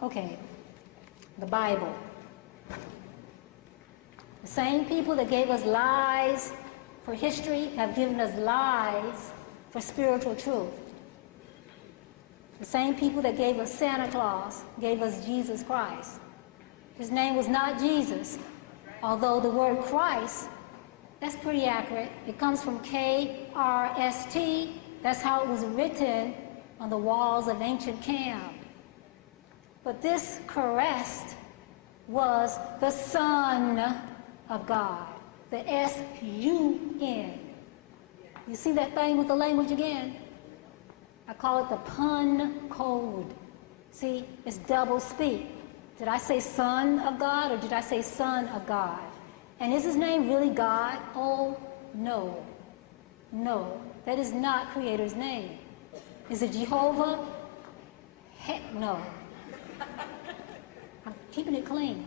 Okay, the Bible. The same people that gave us lies for history have given us lies for spiritual truth. The same people that gave us Santa Claus gave us Jesus Christ. His name was not Jesus, although the word Christ, that's pretty accurate. It comes from K-R-S-T. That's how it was written on the walls of ancient camp. But this Christ was the Son of God, the S-U-N. You see that thing with the language again? I call it the pun code. See, it's double speak. Did I say Son of God or did I say Son of God? And is his name really God? Oh, no. No, that is not Creator's name. Is it Jehovah? Heck no. I'm keeping it clean.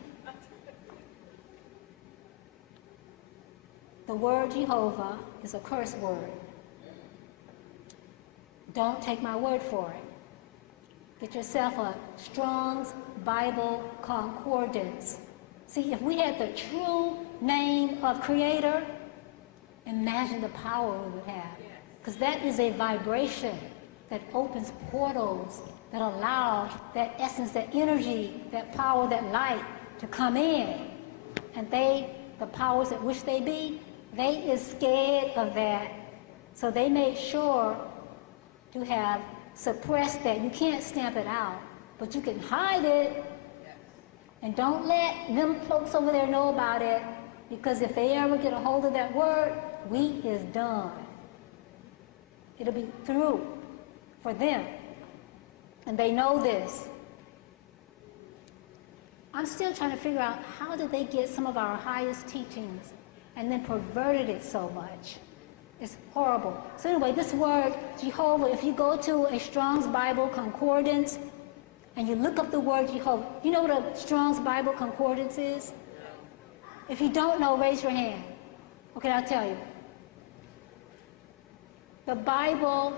The word Jehovah is a curse word. Don't take my word for it. Get yourself a Strong's Bible Concordance. See, if we had the true name of Creator, imagine the power we would have. Because that is a vibration that opens portals, that allow that essence, that energy, that power, that light to come in. And the powers that wish they be, they is scared of that. So they made sure to have suppressed that. You can't stamp it out, but you can hide it. And don't let them folks over there know about it, because if they ever get a hold of that word, we is done. It'll be through for them. And they know this. I'm still trying to figure out how did they get some of our highest teachings and then perverted it so much. It's horrible. So anyway, this word, Jehovah, if you go to a Strong's Bible Concordance and you look up the word Jehovah, you know what a Strong's Bible Concordance is? If you don't know, raise your hand. Okay, I'll tell you. The Bible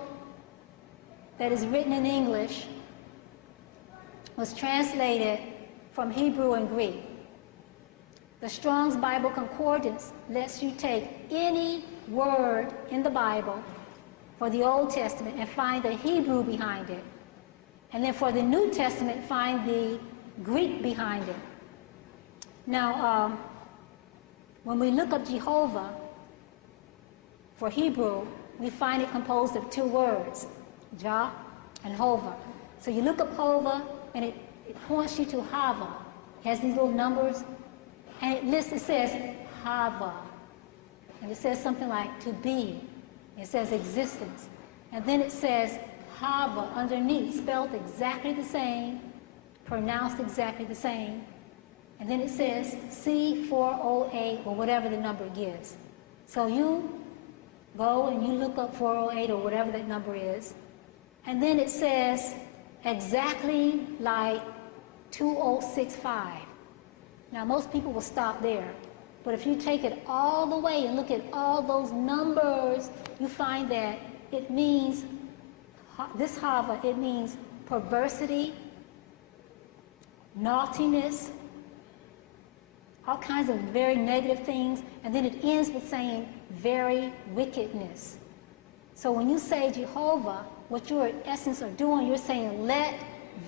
that is written in English was translated from Hebrew and Greek. The Strong's Bible Concordance lets you take any word in the Bible for the Old Testament and find the Hebrew behind it. And then for the New Testament, find the Greek behind it. Now, when we look up Jehovah for Hebrew, we find it composed of two words, Jah and Hova. So you look up Hova, and it points you to Hava. It has these little numbers, and it says Hava. And it says something like to be. It says existence. And then it says Hava underneath, spelled exactly the same, pronounced exactly the same. And then it says C408 or whatever the number gives. So you go and you look up 408 or whatever that number is. And then it says exactly like 2065. Now most people will stop there. But if you take it all the way and look at all those numbers, you find that it means, this Hava, it means perversity, naughtiness, all kinds of very negative things, and then it ends with saying very wickedness. So when you say Jehovah, what you in essence are doing, you're saying let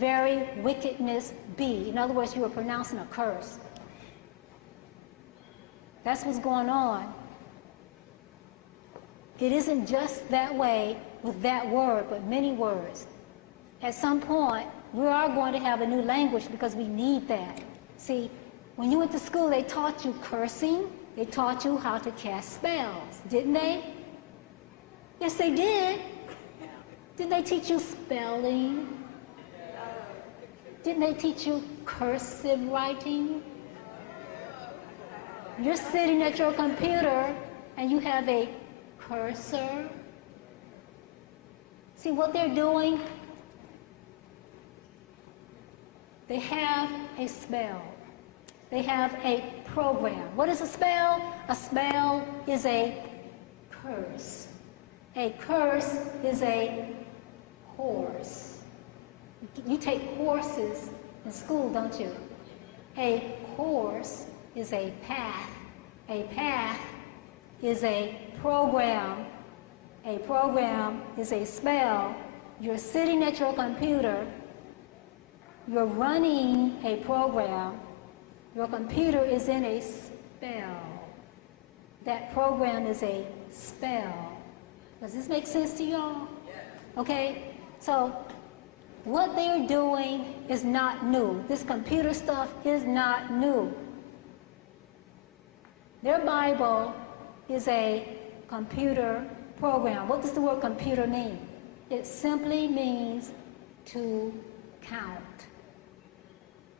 very wickedness be. In other words, you are pronouncing a curse. That's what's going on. It isn't just that way with that word, but many words. At some point, we are going to have a new language because we need that. See, when you went to school, they taught you cursing. They taught you how to cast spells, didn't they? Yes, they did. Didn't they teach you spelling? Didn't they teach you cursive writing? You're sitting at your computer and you have a cursor. See what they're doing? They have a spell. They have a program. What is a spell? A spell is a curse. A curse is a course. You take courses in school, don't you? A course is a path. A path is a program. A program is a spell. You're sitting at your computer. You're running a program. Your computer is in a spell. That program is a spell. Does this make sense to y'all? Okay? So what they're doing is not new. This computer stuff is not new. Their Bible is a computer program. What does the word computer mean? It simply means to count.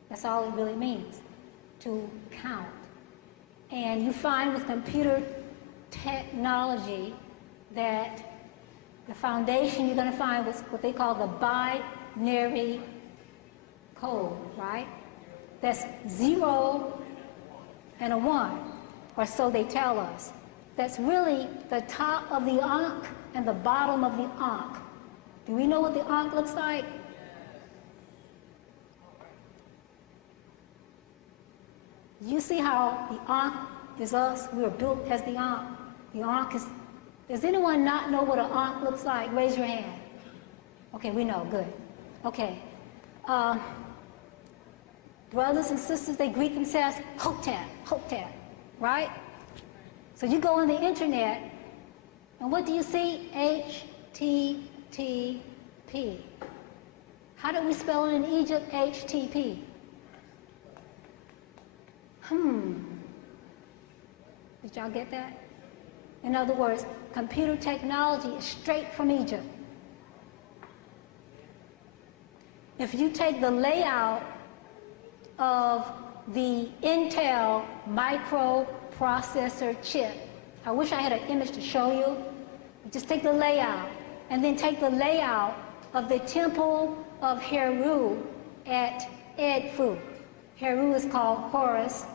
That's all it really means, to count. And you find with computer technology that the foundation you're going to find was what they call the binary code, right? That's 0 and a 1, or so they tell us. That's really the top of the ankh and the bottom of the ankh. Do we know what the ankh looks like? You see how the ankh is us? We are built as the ankh. The ankh is... Does anyone not know what an ankh looks like? Raise your hand. Okay, we know. Good. Okay. Brothers and sisters, they greet themselves Hotep, Hotep, right? So you go on the internet, and what do you see? HTTP. How do we spell it in Egypt? HTTP. Did y'all get that? In other words, computer technology is straight from Egypt. If you take the layout of the Intel microprocessor chip, I wish I had an image to show you. Just take the layout, and then take the layout of the temple of Heru at Edfu. Heru is called Horus.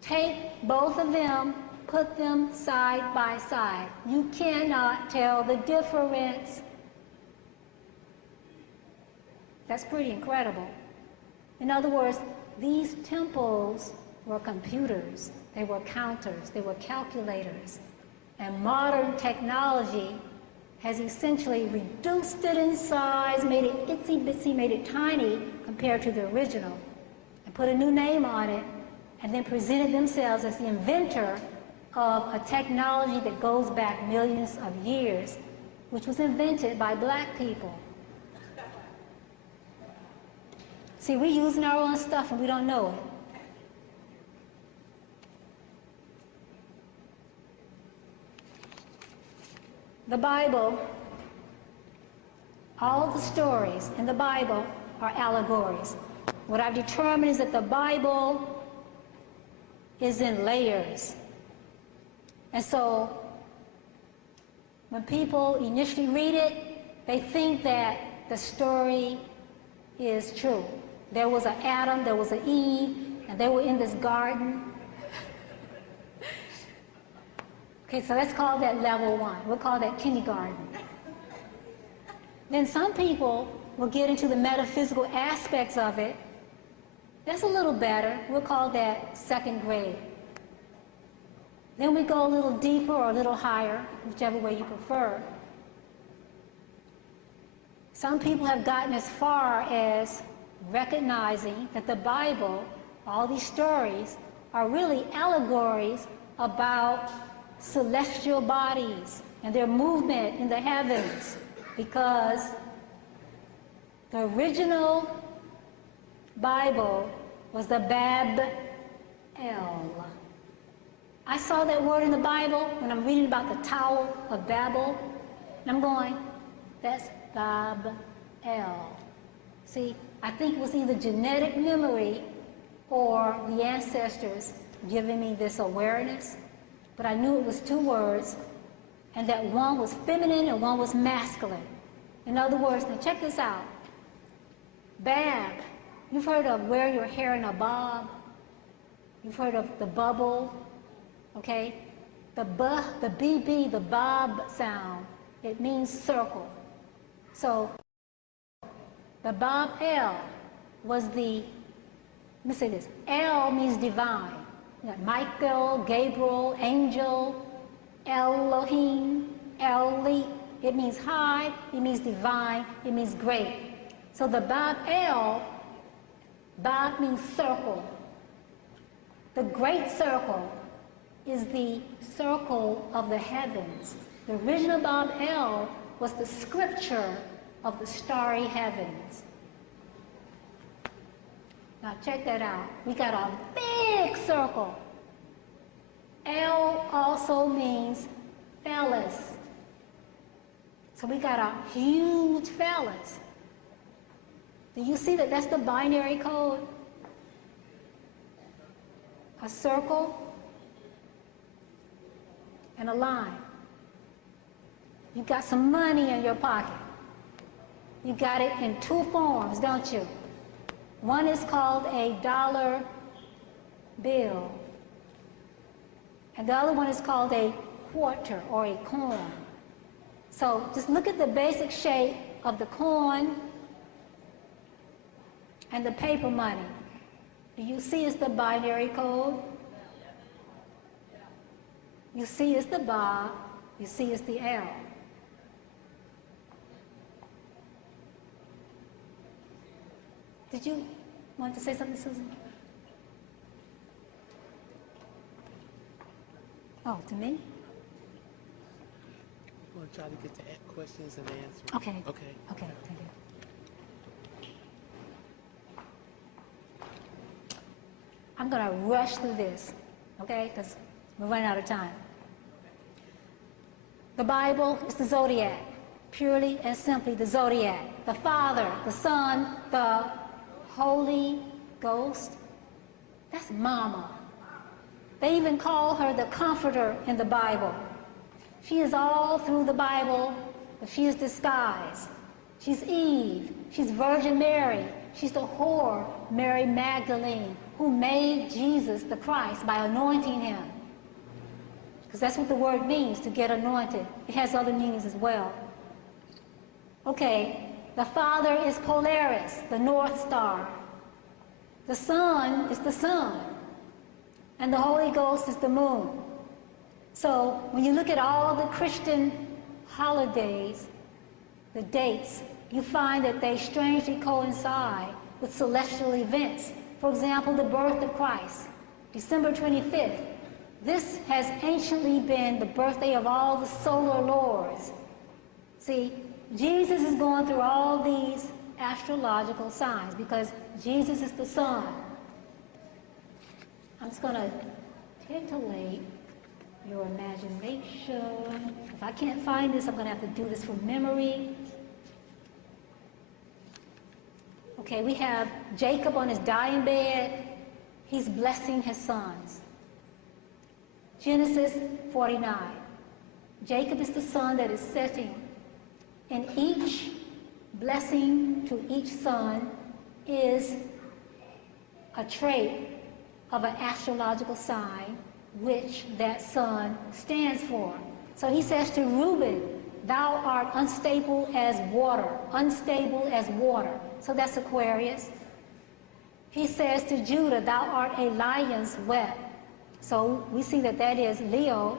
Take both of them, put them side by side. You cannot tell the difference. That's pretty incredible. In other words, these temples were computers, they were counters, they were calculators. And modern technology has essentially reduced it in size, made it itsy bitsy, made it tiny compared to the original, and put a new name on it, and then presented themselves as the inventor of a technology that goes back millions of years, which was invented by black people. See, we're using our own stuff and we don't know it. The Bible, all the stories in the Bible are allegories. What I've determined is that the Bible is in layers. And so when people initially read it, they think that the story is true. There was an Adam, there was an Eve, and they were in this garden. Okay, so let's call that level 1. We'll call that kindergarten. Then some people will get into the metaphysical aspects of it. That's a little better. We'll call that 2nd grade. Then we go a little deeper or a little higher, whichever way you prefer. Some people have gotten as far as recognizing that the Bible, all these stories, are really allegories about celestial bodies and their movement in the heavens, because the original Bible was the Bab-el. I saw that word in the Bible when I'm reading about the Tower of Babel, and I'm going, that's Bab-el. See, I think it was either genetic memory or the ancestors giving me this awareness, but I knew it was 2 words, and that one was feminine and one was masculine. In other words, now check this out. Bab, you've heard of wear your hair in a bob. You've heard of the bubble, okay? The BB, the bob sound, it means circle. So the Bab-el was the, let me say this, El means divine. You got Michael, Gabriel, angel, Elohim, Eli. It means high, it means divine, it means great. So the Bab El, Bab means circle. The great circle is the circle of the heavens. The original Bab El was the scripture of the starry heavens. Now check that out. We got a big circle. El also means phallus. So we got a huge phallus. Do you see that that's the binary code? A circle and a line. You got some money in your pocket. You got it in two forms, don't you? One is called a dollar bill, and the other one is called a quarter or a coin. So just look at the basic shape of the coin and the paper money. Do you see it's the binary code? You see it's the Bob, you see it's the L. Did you want to say something, Susan? Oh, to me? We're going to try to get to questions and answers. Okay. Okay. Okay, thank you. I'm going to rush through this, okay, because we're running out of time. The Bible is the zodiac, purely and simply the zodiac. The Father, the Son, the Holy Ghost, that's Mama. They even call her the Comforter in the Bible. She is all through the Bible, but she is disguised. She's Eve. She's Virgin Mary. She's the whore, Mary Magdalene, who made Jesus the Christ by anointing him. Because that's what the word means, to get anointed. It has other meanings as well. Okay, the Father is Polaris, the North Star. The Son is the sun. And the Holy Ghost is the moon. So when you look at all the Christian holidays, the dates, you find that they strangely coincide with celestial events. For example, the birth of Christ, December 25th. This has anciently been the birthday of all the solar lords. See, Jesus is going through all these astrological signs because Jesus is the sun. I'm just going to titillate your imagination. If I can't find this, I'm going to have to do this from memory. Okay, we have Jacob on his dying bed. He's blessing his sons. Genesis 49. Jacob is the sun that is setting. And each blessing to each son is a trait of an astrological sign which that son stands for. So he says to Reuben, thou art unstable as water, unstable as water. So that's Aquarius. He says to Judah, thou art a lion's whelp. So we see that that is Leo.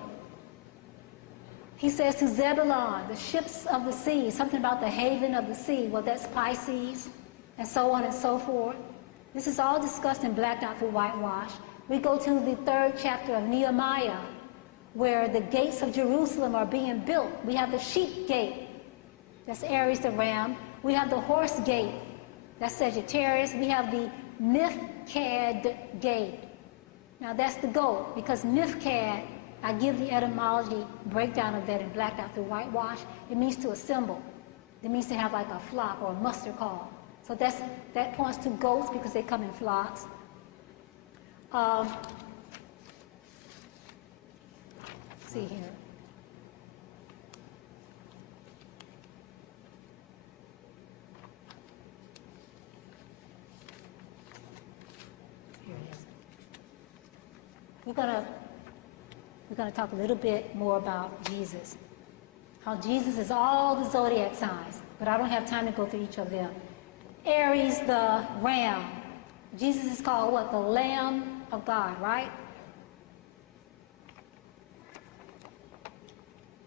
He says to Zebulon, the ships of the sea, something about the haven of the sea. Well, that's Pisces, and so on and so forth. This is all discussed and blacked out through whitewash. We go to the 3rd chapter of Nehemiah, where the gates of Jerusalem are being built. We have the sheep gate, that's Aries the ram. We have the horse gate, that's Sagittarius. We have the Mifkad gate. Now that's the goat, because Mifkad, I give the etymology breakdown of that and blacked out through whitewash. It means to assemble. It means to have like a flock or a muster call. So that points to goats because they come in flocks. See here. Here it is. We're going to talk a little bit more about Jesus. How Jesus is all the zodiac signs, but I don't have time to go through each of them. Aries the ram. Jesus is called what? The Lamb of God, right?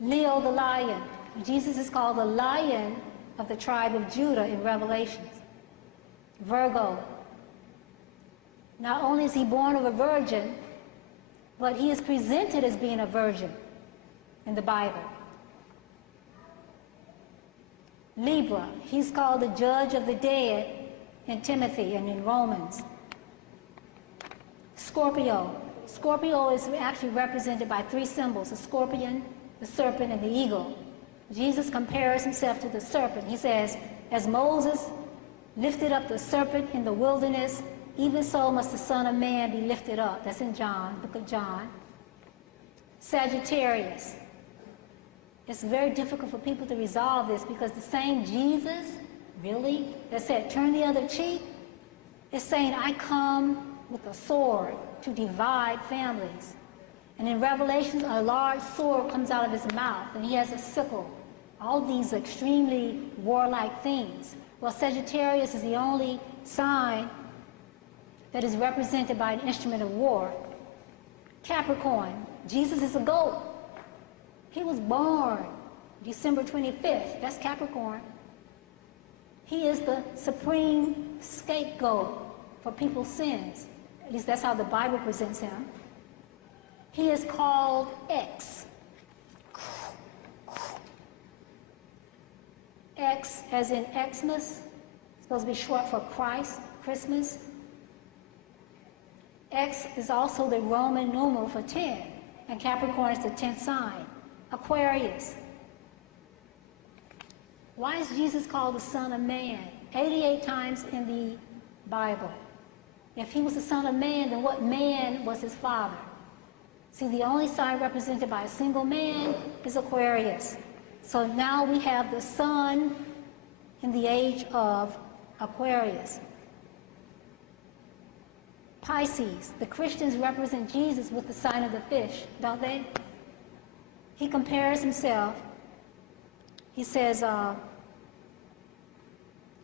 Leo the lion. Jesus is called the Lion of the tribe of Judah in Revelations. Virgo. Not only is he born of a virgin, but he is presented as being a virgin in the Bible. Libra. He's called the judge of the dead in Timothy and in Romans. Scorpio. Scorpio is actually represented by three symbols: the scorpion, the serpent, and the eagle. Jesus compares himself to the serpent. He says, as Moses lifted up the serpent in the wilderness, even so must the Son of Man be lifted up. That's in John, book of John. Sagittarius. It's very difficult for people to resolve this because the same Jesus, really, that said, turn the other cheek, is saying, I come with a sword to divide families. And in Revelation, a large sword comes out of his mouth, and he has a sickle. All these extremely warlike things. Well, Sagittarius is the only sign that is represented by an instrument of war. Capricorn, Jesus is a goat. He was born December 25th. That's Capricorn. He is the supreme scapegoat for people's sins. At least that's how the Bible presents him. He is called X. X as in Xmas, supposed to be short for Christ, Christmas. X is also the Roman numeral for 10, and Capricorn is the 10th sign. Aquarius. Why is Jesus called the Son of Man? 88 times in the Bible. If he was the Son of Man, then what man was his father? See, the only sign represented by a single man is Aquarius. So now we have the sun in the age of Aquarius. Pisces. The Christians represent Jesus with the sign of the fish, don't they? He compares himself. He says,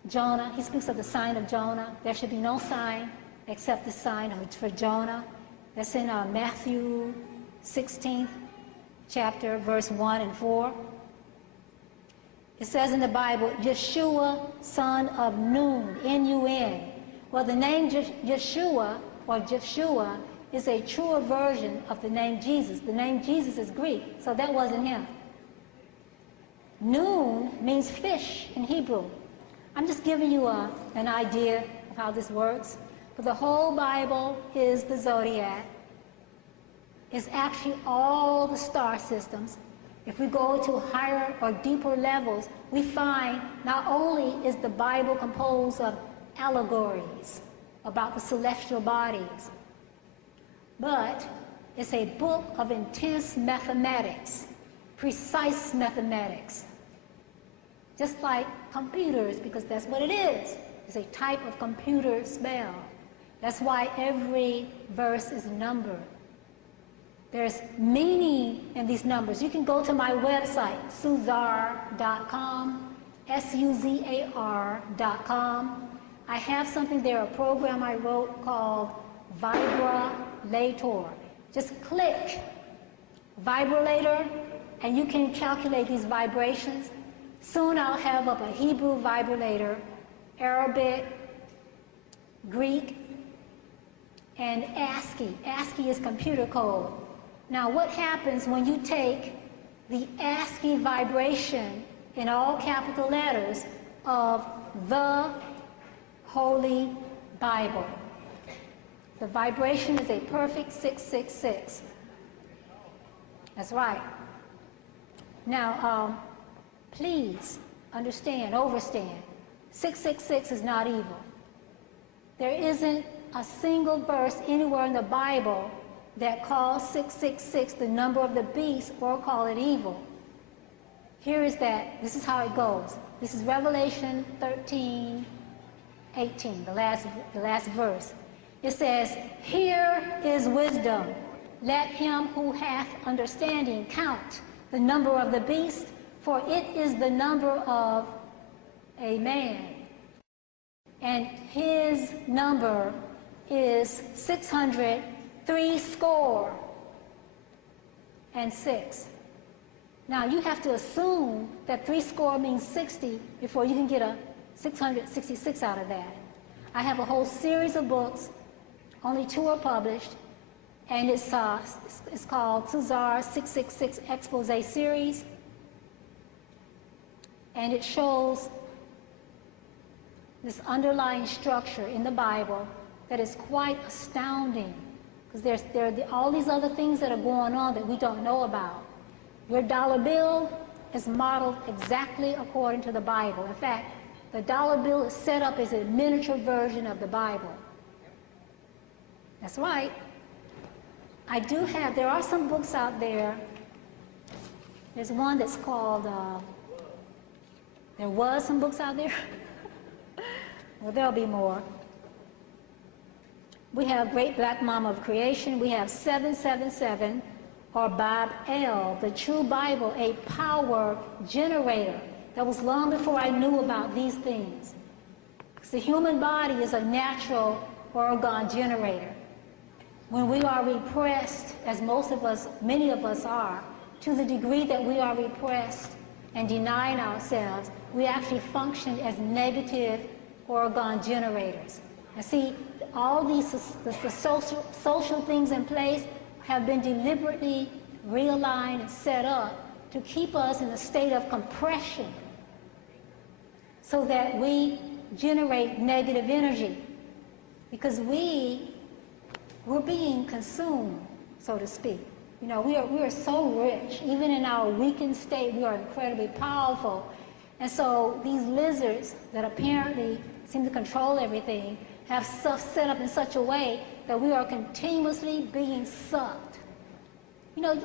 Jonah, he speaks of the sign of Jonah. There should be no sign except the sign for Jonah. That's in Matthew 16th chapter, verse 1 and 4. It says in the Bible, Yeshua, son of Nun, N-U-N. Well, the name Yeshua, or Jeshua, is a truer version of the name Jesus. The name Jesus is Greek, so that wasn't him. Nun means fish in Hebrew. I'm just giving you an idea of how this works. But the whole Bible is the zodiac. It's actually all the star systems. If we go to higher or deeper levels, we find not only is the Bible composed of allegories about the celestial bodies, but it's a book of intense mathematics, precise mathematics. Just like computers, because that's what it is. It's a type of computer spell. That's why every verse is numbered. There's meaning in these numbers. You can go to my website, Suzar.com, Suzar.com. I have something there, a program I wrote called Vibralator. Just click Vibralator, and you can calculate these vibrations. Soon I'll have up a Hebrew vibralator, Arabic, Greek, and ASCII. ASCII is computer code. Now, what happens when you take the ASCII vibration in all capital letters of the Holy Bible? The vibration is a perfect 666. That's right. Now, please understand, overstand, 666 is not evil. There isn't a single verse anywhere in the Bible that calls 666 the number of the beast or call it evil. Here is that. This is how it goes. This is Revelation 13:18, the last verse. It says, "Here is wisdom. Let him who hath understanding count the number of the beast, for it is the number of a man." And his number is 636. Now you have to assume that 60 means 60 before you can get a 666 out of that. I have a whole series of books, only 2 are published, and it's called Suzar 666 Expose Series, and it shows this underlying structure in the Bible that is quite astounding, because there are all these other things that are going on that we don't know about. Your dollar bill is modeled exactly according to the Bible. In fact, the dollar bill is set up as a miniature version of the Bible. That's right. There are some books out there. There's one that's called, there was some books out there. Well, there'll be more. We have Great Black Mama of Creation. We have 777, or Bob L., the True Bible, a power generator. That was long before I knew about these things. Because the human body is a natural organ generator. When we are repressed, as many of us are, to the degree that we are repressed and denying ourselves, we actually function as negative organ generators. And see, all these the social things in place have been deliberately realigned and set up to keep us in a state of compression so that we generate negative energy, because we're being consumed, so to speak. You know, we are so rich. Even in our weakened state, we are incredibly powerful. And so these lizards that apparently seem to control everything have stuff set up in such a way that we are continuously being sucked. You know,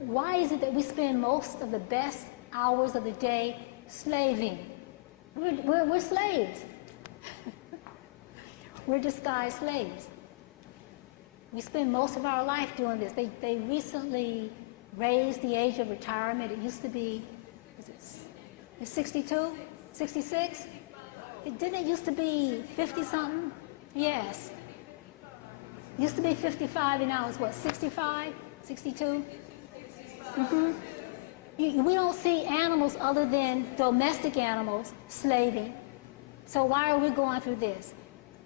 why is it that we spend most of the best hours of the day slaving? We're slaves. We're disguised slaves. We spend most of our life doing this. They recently raised the age of retirement. It used to be, it's 62, 66? Didn't it used to be 50-something? Yes. It used to be 55, and now it's what, 65, 62? Mm-hmm. We don't see animals other than domestic animals slaving. So why are we going through this?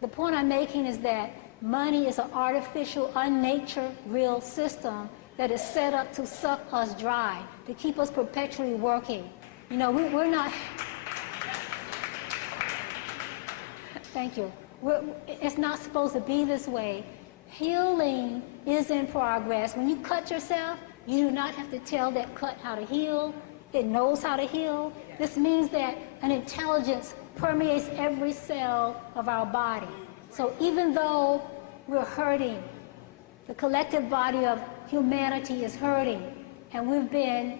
The point I'm making is that money is an artificial, unnatured, real system that is set up to suck us dry, to keep us perpetually working. You know, we're not... Thank you. It's not supposed to be this way. Healing is in progress. When you cut yourself, you do not have to tell that cut how to heal. It knows how to heal. This means that an intelligence permeates every cell of our body. So even though we're hurting, the collective body of humanity is hurting, and we've been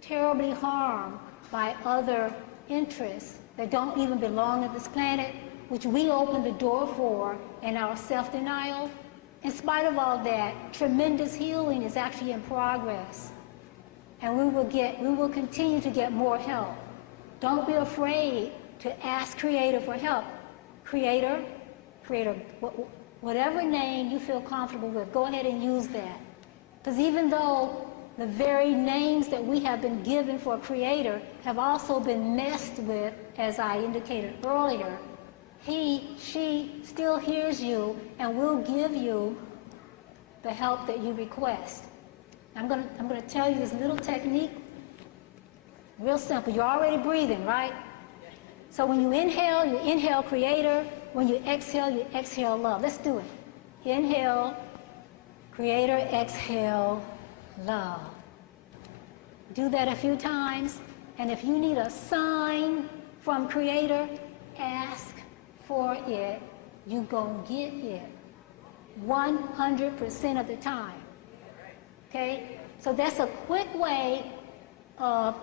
terribly harmed by other interests that don't even belong on this planet, which we opened the door for in our self-denial. In spite of all that, tremendous healing is actually in progress. And we will continue to get more help. Don't be afraid to ask Creator for help. Creator, whatever name you feel comfortable with, go ahead and use that. Because even though the very names that we have been given for Creator have also been messed with, as I indicated earlier, she still hears you and will give you the help that you request. I'm going to tell you this little technique, real simple. You're already breathing, right? So when you inhale Creator. When you exhale love. Let's do it. Inhale, Creator, exhale, love. Do that a few times, and if you need a sign from Creator, ask for it. You gon' get it 100% of the time. Okay? So that's a quick way of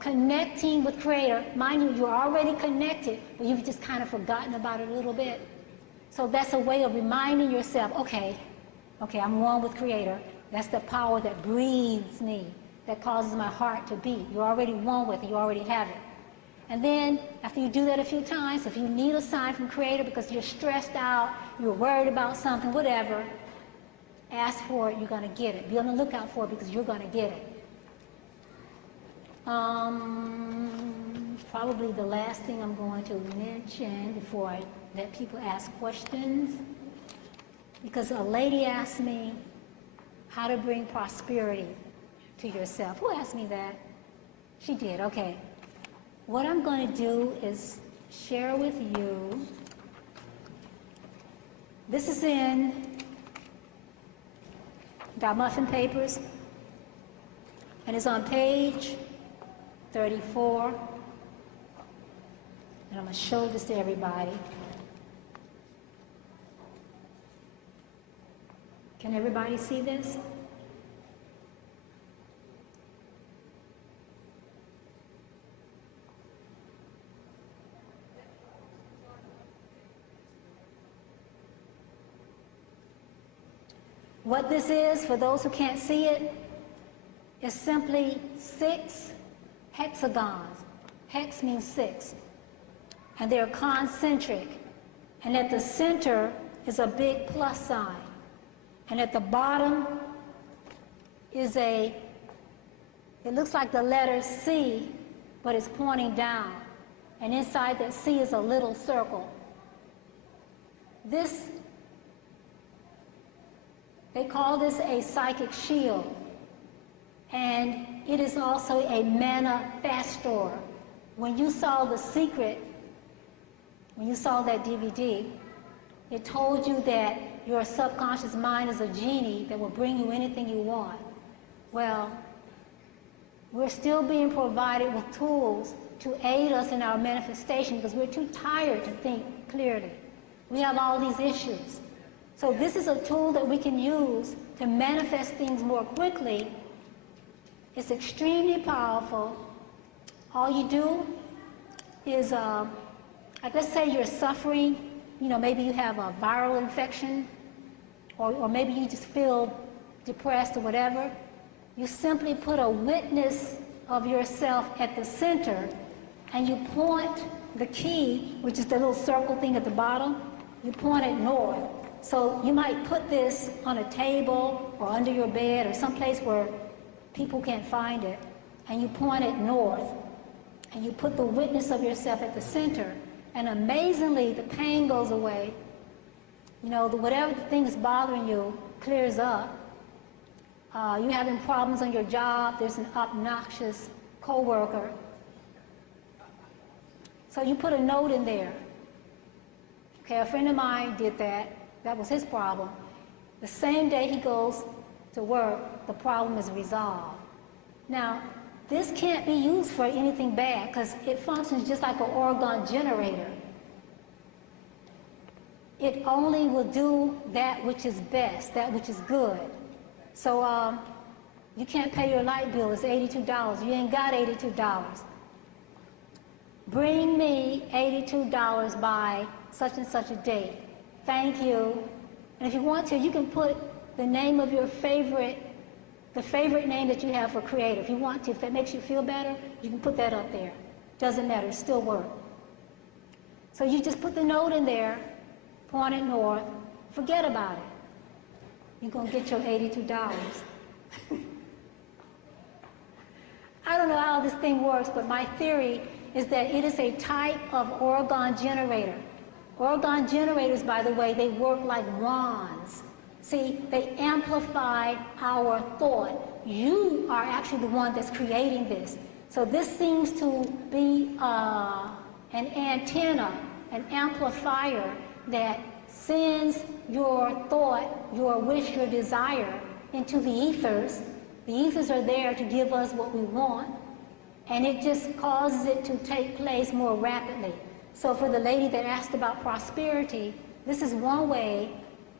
connecting with Creator. Mind you, you're already connected, but you've just kind of forgotten about it a little bit. So that's a way of reminding yourself, okay, I'm one with Creator. That's the power that breathes me, that causes my heart to beat. You're already one with it. You already have it. And then after you do that a few times, if you need a sign from Creator because you're stressed out, you're worried about something, whatever, ask for it, you're going to get it. Be on the lookout for it because you're going to get it. Probably the last thing I'm going to mention before I let people ask questions, because a lady asked me how to bring prosperity to yourself. Who asked me that? She did, okay. What I'm going to do is share with you, this is in the Muffin Papers, and it's on page 34, and I'm going to show this to everybody. Can everybody see this? What this is, for those who can't see it, is simply 6 hexagons. Hex means 6. And they're concentric. And at the center is a big plus sign. And at the bottom is it looks like the letter C, but it's pointing down. And inside that C is a little circle. They call this a psychic shield, and it is also a manifestor. When you saw The Secret, when you saw that DVD, it told you that your subconscious mind is a genie that will bring you anything you want. Well, we're still being provided with tools to aid us in our manifestation because we're too tired to think clearly. We have all these issues. So this is a tool that we can use to manifest things more quickly. It's extremely powerful. All you do is, like let's say you're suffering, maybe you have a viral infection, or maybe you just feel depressed or whatever. You simply put a witness of yourself at the center, and you point the key, which is the little circle thing at the bottom, you point it north. So you might put this on a table or under your bed or someplace where people can't find it, and you point it north, and you put the witness of yourself at the center, and amazingly the pain goes away. Whatever the thing is bothering you clears up. You're having problems on your job, there's an obnoxious coworker. So you put a note in there. Okay, a friend of mine did that. That was his problem. The same day he goes to work, the problem is resolved. Now, this can't be used for anything bad because it functions just like an orgone generator. It only will do that which is best, that which is good. So you can't pay your light bill, it's $82. You ain't got $82. Bring me $82 by such and such a date. Thank you. And if you want to, you can put the name of your favorite, the favorite name that you have for Creator. If you want to, if that makes you feel better, you can put that up there. Doesn't matter, it still works. So you just put the note in there, point it north, forget about it. You're going to get your $82. I don't know how this thing works, but my theory is that it is a type of orgone generator. Orgone generators, by the way, they work like wands. See, they amplify our thought. You are actually the one that's creating this. So this seems to be an antenna, an amplifier that sends your thought, your wish, your desire into the ethers. The ethers are there to give us what we want, and it just causes it to take place more rapidly. So for the lady that asked about prosperity, this is one way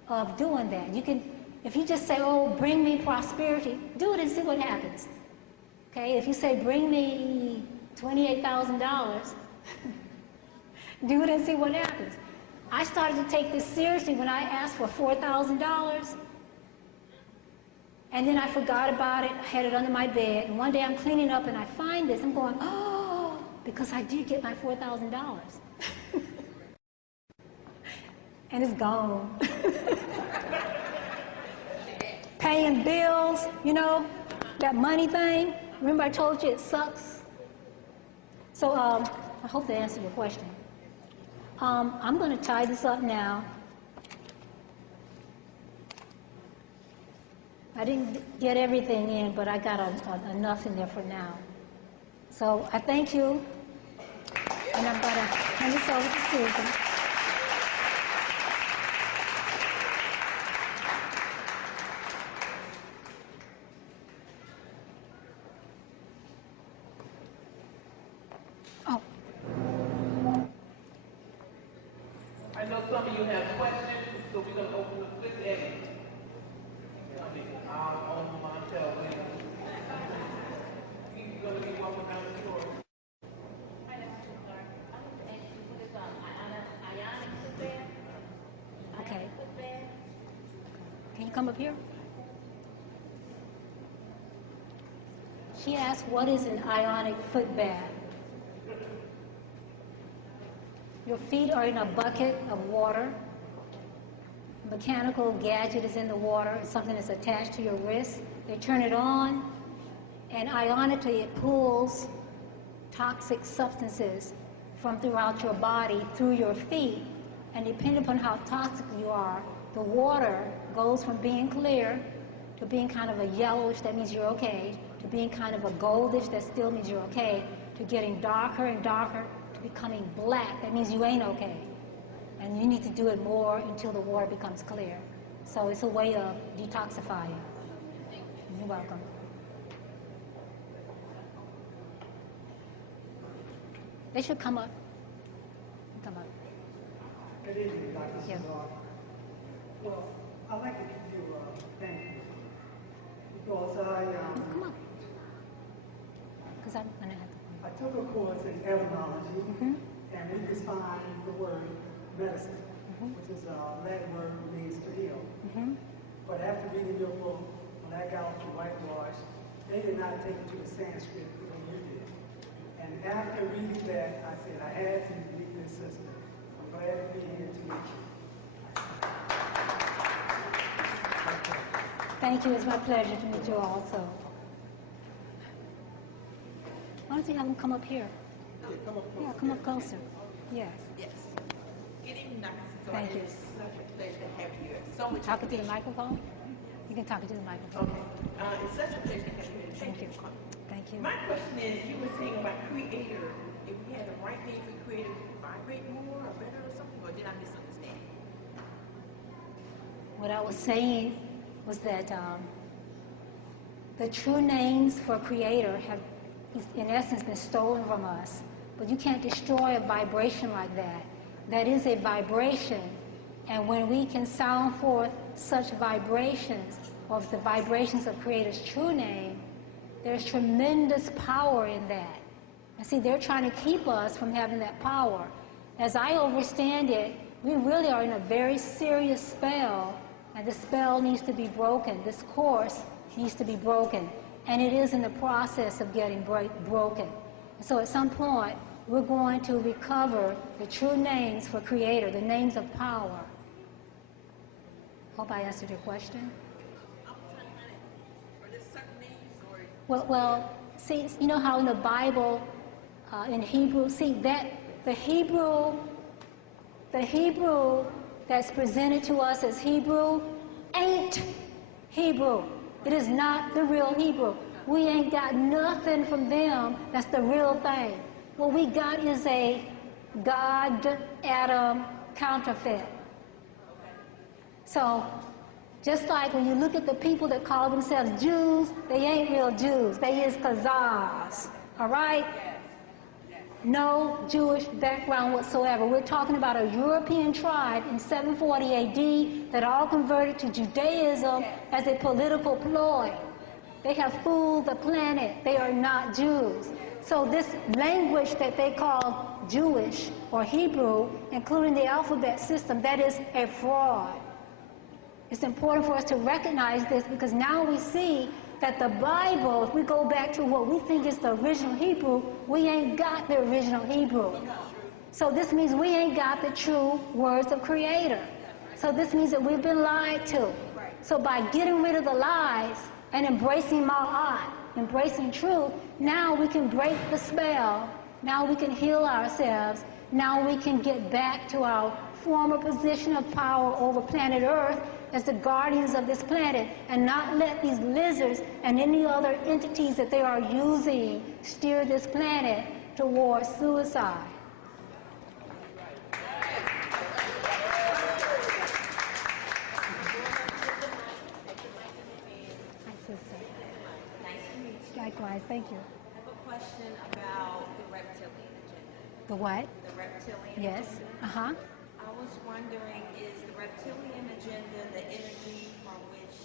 of doing that. You can, if you just say, oh, bring me prosperity, do it and see what happens. Okay, if you say, bring me $28,000, do it and see what happens. I started to take this seriously when I asked for $4,000, and then I forgot about it, I had it under my bed, and one day I'm cleaning up and I find this, I'm going, oh, because I did get my $4,000. And it's gone. Paying bills, you know, that money thing. Remember I told you it sucks? So I hope that answered your question. I'm going to tie this up now. I didn't get everything in, but I got enough in there for now. So I thank you, and I'm going to hand this over to Susan. Oh. I know some of you have questions, so we're going to open up this area. On Montel Williams. He's going to be walking down the floor. Okay. Can you come up here? She asked, what is an ionic foot bath? Your feet are in a bucket of water. A mechanical gadget is in the water, something that's attached to your wrist. They turn it on, and ionically it pulls toxic substances from throughout your body through your feet. And depending upon how toxic you are, the water goes from being clear to being kind of a yellowish, that means you're okay, to being kind of a goldish, that still means you're okay, to getting darker and darker, to becoming black, that means you ain't okay. And you need to do it more until the water becomes clear. So it's a way of detoxifying. You're welcome. They should come up. Come up. Good evening, Dr. Yeah. Suzar. Well, I'd like to give you a thank you because Come on. Because I'm going to have to. I took a course in etymology, and we defined the word medicine, which is a Latin word that means to heal. But after reading your book, when I got off the whitewash, they did not take it to the Sanskrit the way you did. And after reading that, I said I had to meet this sister. I'm glad to be here to meet you. Thank you. It's my pleasure to meet you also. Why don't you have them come up here? Yeah, come up closer. Yes. Yes. Good evening, Dr. Suzar. Thank you. It is such a pleasure to have you here. So much Talk it to the information. microphone. You can talk it to the microphone. Okay. It's such a pleasure to have you here. Thank you. for coming. Thank you. My question is, you were saying about creator. If we had the right name for creator, would it vibrate more or better or something? Or did I misunderstand? What I was saying was that the true names for creator have, in essence, been stolen from us. But you can't destroy a vibration like that. That is a vibration. And when we can sound forth such vibrations, or the vibrations of Creator's true name, there's tremendous power in that. And see, they're trying to keep us from having that power. As I understand it, we really are in a very serious spell, and the spell needs to be broken. This course needs to be broken. And it is in the process of getting broken. So at some point, we're going to recover the true names for Creator, the names of power. Hope I answered your question. I'm trying to find it. Are there certain names or? Well, see, you know how in the Bible, in Hebrew, see that the Hebrew that's presented to us as Hebrew ain't Hebrew. It is not the real Hebrew. We ain't got nothing from them that's the real thing. What we got is a God-Adam counterfeit. So, just like when you look at the people that call themselves Jews, they ain't real Jews. They is Khazars, all right? No Jewish background whatsoever. We're talking about a European tribe in 740 AD that all converted to Judaism as a political ploy. They have fooled the planet. They are not Jews. So this language that they call Jewish or Hebrew, including the alphabet system, that is a fraud. It's important for us to recognize this because now we see that the Bible, if we go back to what we think is the original Hebrew, we ain't got the original Hebrew. So this means we ain't got the true words of Creator. So this means that we've been lied to. So by getting rid of the lies and embracing Ma'at, embracing truth, now we can break the spell. Now we can heal ourselves. Now we can get back to our former position of power over planet Earth as the guardians of this planet, and not let these lizards and any other entities that they are using steer this planet towards suicide. Likewise, thank you. I have a question about the reptilian agenda. The what? The reptilian Yes. agenda. I was wondering, is the reptilian agenda the energy from which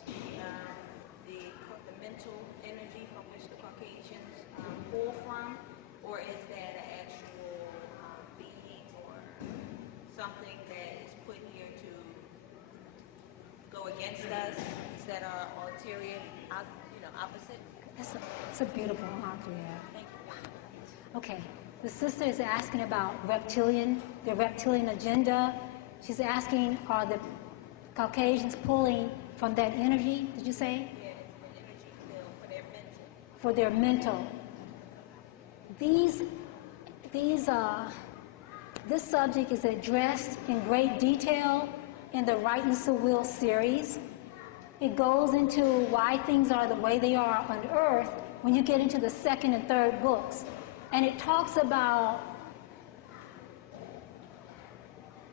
the mental energy from which the Caucasians pull from, or is that an actual being or something that is put here to go against us? Is that our ulterior, opposite? It's a beautiful answer, yeah. Thank you. Okay, the sister is asking about the reptilian agenda. She's asking, are the Caucasians pulling from that energy, did you say? Yes, the energy field for their mental. For their mental. This subject is addressed in great detail in the Writings of Will series. It goes into why things are the way they are on Earth when you get into the second and third books. And it talks about,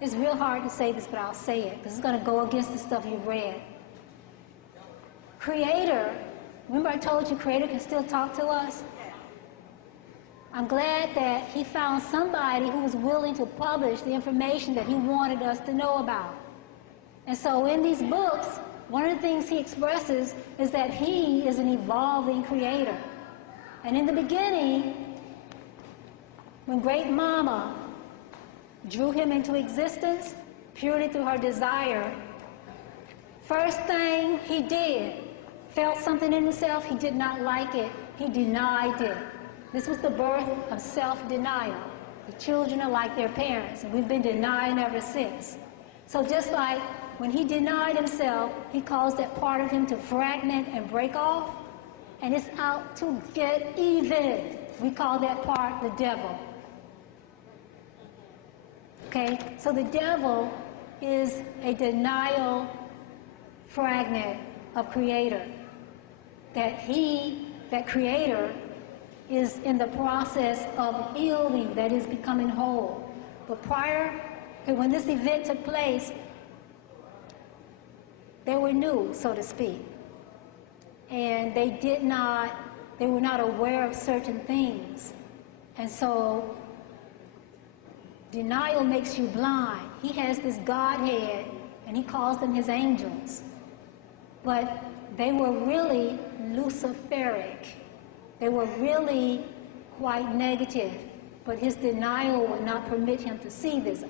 it's real hard to say this, but I'll say it, because it's going to go against the stuff you've read. Creator, remember I told you Creator can still talk to us? I'm glad that he found somebody who was willing to publish the information that he wanted us to know about. And so in these books, one of the things he expresses is that he is an evolving creator. And in the beginning, when Great Mama drew him into existence purely through her desire, first thing he did, felt something in himself, he did not like it, he denied it. This was the birth of self-denial. The children are like their parents, and we've been denying ever since. So just like when he denied himself, he caused that part of him to fragment and break off, and it's out to get even. We call that part the devil. Okay, so the devil is a denial fragment of Creator. That Creator is in the process of healing, that is becoming whole. But when this event took place, they were new, so to speak. And they were not aware of certain things. And so denial makes you blind. He has this Godhead, and he calls them his angels. But they were really Luciferic. They were really quite negative. But his denial would not permit him to see this.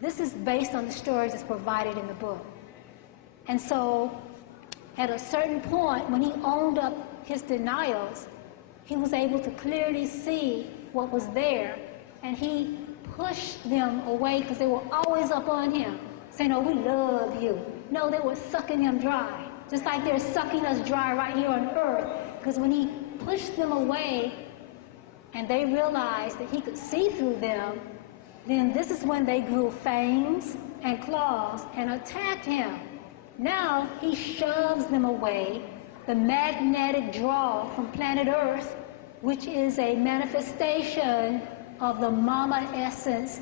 This is based on the stories that's provided in the book. And so, at a certain point, when he owned up his denials, he was able to clearly see what was there, and he pushed them away because they were always up on him, saying, "Oh, we love you." No, they were sucking him dry, just like they're sucking us dry right here on Earth, because when he pushed them away and they realized that he could see through them, then this is when they grew fangs and claws and attacked him. Now he shoves them away, the magnetic draw from planet Earth, which is a manifestation of the mama essence,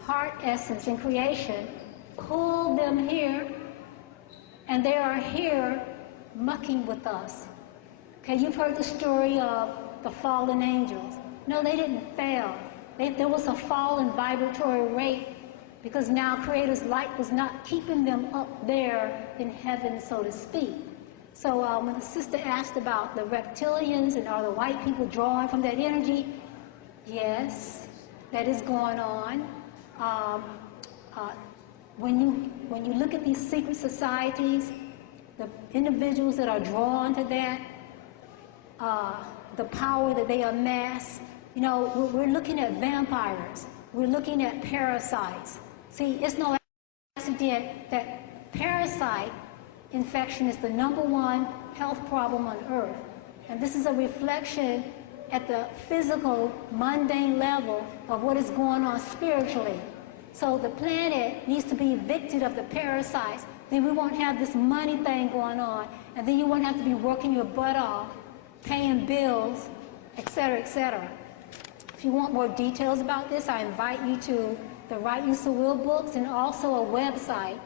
heart essence in creation, pulled them here, and they are here mucking with us. Okay, you've heard the story of the fallen angels. No, they didn't fail. There was a fall in vibratory rate, because now Creator's light was not keeping them up there in heaven, so to speak. So when the sister asked about the reptilians and are the white people drawing from that energy, yes, that is going on. When you look at these secret societies, the individuals that are drawn to that, the power that they amass. You know, we're looking at vampires. We're looking at parasites. See, it's no accident that parasite infection is the #1 health problem on earth. And this is a reflection at the physical, mundane level of what is going on spiritually. So the planet needs to be evicted of the parasites. Then we won't have this money thing going on. And then you won't have to be working your butt off, paying bills, etc., etc. If you want more details about this, I invite you to the Right Use of Will books and also a website.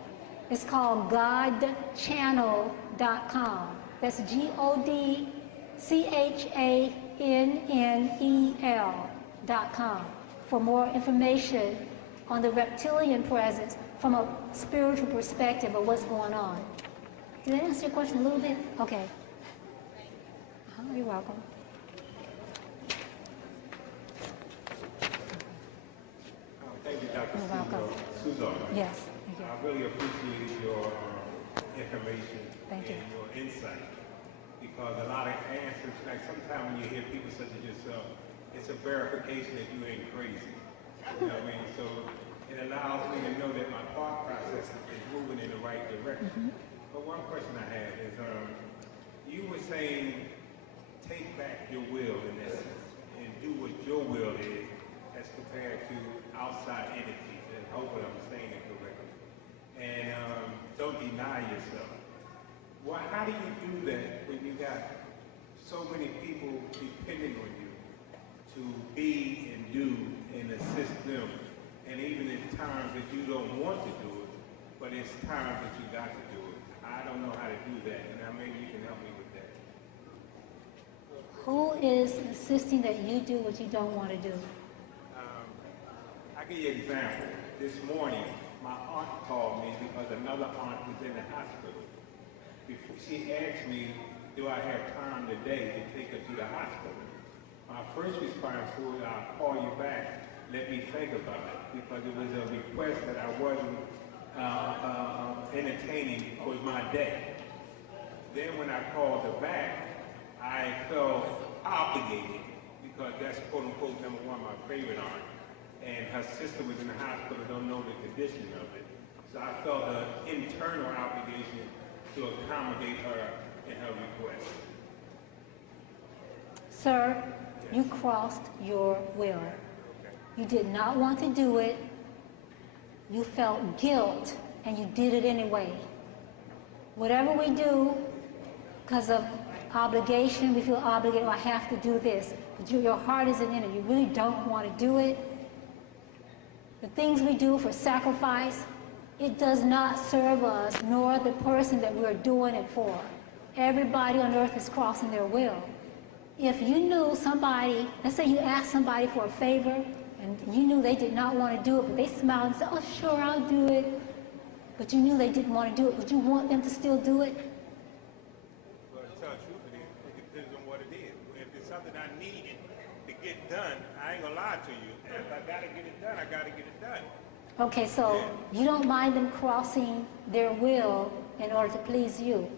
It's called godchannel.com. That's GODCHANNEL.com for more information on the reptilian presence from a spiritual perspective of what's going on. Did that answer your question a little bit? Okay. You're welcome. Thank you, Dr. You're welcome. Suzar. Yes, thank you. I really appreciate your information Thank you. and your insight, because a lot of answers, like sometimes when you hear people such as yourself, it's a verification that you ain't crazy. You know what I mean? So it allows me to know that my thought process is moving in the right direction. But one question I have is, you were saying take back your will in essence and do what your will is as compared to outside entities, and hopefully I'm saying it correctly. And don't deny yourself. Well, how do you do that when you got so many people depending on you to be and do and assist them, and even in times that you don't want to do it, but it's times that you got to do it? I don't know how to do that, and maybe you can help me with that. Who is insisting that you do what you don't want to do? I'll give you an example. This morning, my aunt called me because another aunt was in the hospital. Before she asked me, do I have time today to take her to the hospital? My first response was, I'll call you back. Let me think about it, because it was a request that I wasn't entertaining for my day. Then when I called her back, I felt obligated, because that's quote unquote #1 my favorite aunt. And her sister was in the hospital, don't know the condition of it. So I felt an internal obligation to accommodate her in her request. Sir, you crossed your will. You did not want to do it. You felt guilt, and you did it anyway. Whatever we do, because of obligation, we feel obligated, I have to do this. But your heart isn't in it. You really don't want to do it. The things we do for sacrifice, it does not serve us, nor the person that we're doing it for. Everybody on earth is crossing their will. If you knew somebody, let's say you asked somebody for a favor, and you knew they did not want to do it, but they smiled and said, oh, sure, I'll do it. But you knew they didn't want to do it. Would you want them to still do it? Well, to tell the truth, it depends on what it is. If it's something I need to get done, I ain't gonna lie to you. If I gotta get it done, I gotta get it done. Okay, so you don't mind them crossing their will in order to please you?